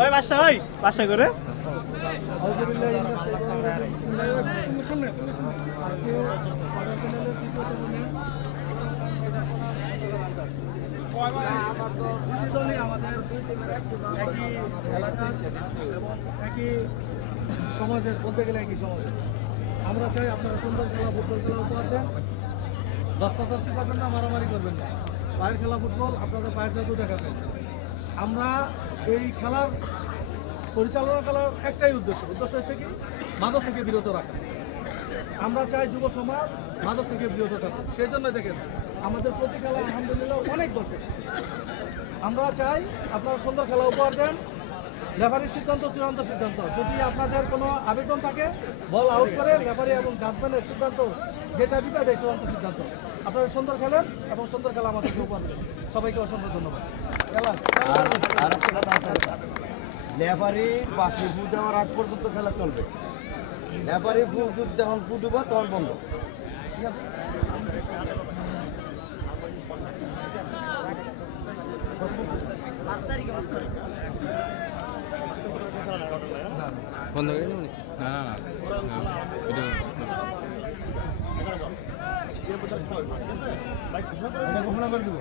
ওই বাসা করে আমাদের একই এলাকার এবং একই সমাজের, বলতে গেলে একই সমাজের। আমরা চাই আপনারা সুন্দর খেলা, ফুটবল খেলা উপহার দেন। দস্তাদস্তি করবেন না, মারামারি করবেন না। পায়ের খেলা ফুটবল, আপনাদের পায়ের জাদু দেখাবেন। আমরা এই খেলার পরিচালনা করার একটাই উদ্দেশ্য হচ্ছে কি, মাদক থেকে বিরত রাখা। আমরা চাই যুব সমাজ মাদক থেকে বিরত থাকুক। সেই জন্য দেখেন আমাদের প্রতি খেলা আলহামদুলিল্লাহ অনেক দর্শক। আমরা চাই আপনারা সুন্দর খেলা উপহার দেন। রেফারির সিদ্ধান্ত চূড়ান্ত সিদ্ধান্ত। যদি আপনাদের কোনো আবেদন থাকে, বল আউট করে রেফারি এবং জাজমেন্টের সিদ্ধান্ত যেটা দিবে এটাই চূড়ান্ত সিদ্ধান্ত। আপনারা সুন্দর খেলেন এবং সুন্দর খেলা আমাদেরকে উপহার দেন। সবাইকে অসংখ্য ধন্যবাদ। রেফারি বাসি ফু দেওয়ার আগ পর্যন্ত খেলা চলবে। রেফারি ফু যখন ফু দেবো তখন বন্ধ। ঠিক আছে। বন্ধ করে দিন। না ঘোষণা করে দেবো।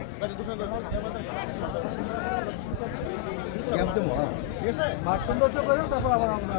মাঠ সৌন্দর্য করে তারপর আবার আমরা